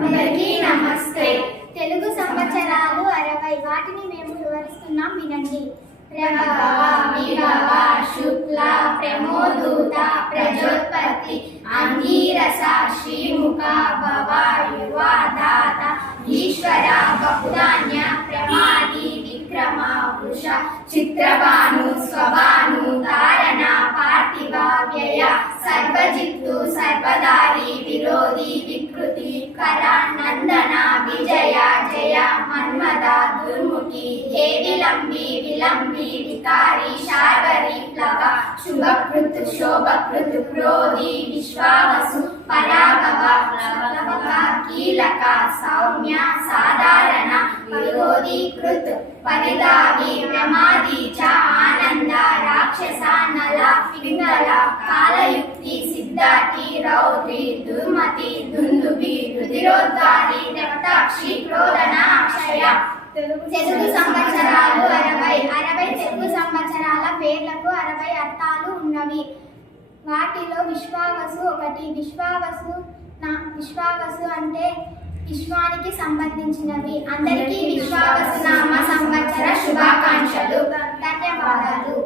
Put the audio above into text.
అందరికీ నమస్తే. తెలుగు సంవత్సరాలు 60 వాటిని మేము వివరిస్తున్నాం, వినండి. ప్రభవ, విభవ, శుక్ల, ప్రమోదూత, ప్రజోత్పత్తి, అంగీరస, శ్రీముఖ, భవ, యువ, దాత, ఈశ్వర, బహుధాన్య, ప్రమాది, విక్రమ, వృష, చిత్రభాను, స్వభాను, ధారణ, పార్థివ, వ్యయ, సర్వజిత్తు, సర్వదారి, విరోధి, వికృతి, కర, నందన, విజయ, జయ, మన్మద, దుర్ముఖి, హే విలంబి, విలంబి, వికారి, శార్వరి, ప్లవ, శుభకృత్, శోభకృత్, క్రోధి, విశ్వావసు, పరాభవ, ప్లవక, కీలక, సౌమ్య, సాధారణ, విరోధీకృత్, పరిదావి, ప్రమాది చ, ఆనంద, రాక్షస, నల, పింగళ, కాలయుక్తి, సిద్ధార్థి, రౌద్రి, దుర్మతి, దుందుబి, రుధిరోద్గారి, రక్తాక్షి, క్రోధన, అక్షయ. తెలుగు సంవత్సరాలు 60 తెలుగు సంవత్సరాల పేర్లకు 60 అర్థాలు ఉన్నవి. వాటిలో విశ్వావసు ఒకటి. విశ్వావసు అంటే విశ్వానికి సంబంధించినవి. అందరికీ విశ్వావసు నామ సంవత్సర శుభాకాంక్షలు. ధన్యవాదాలు.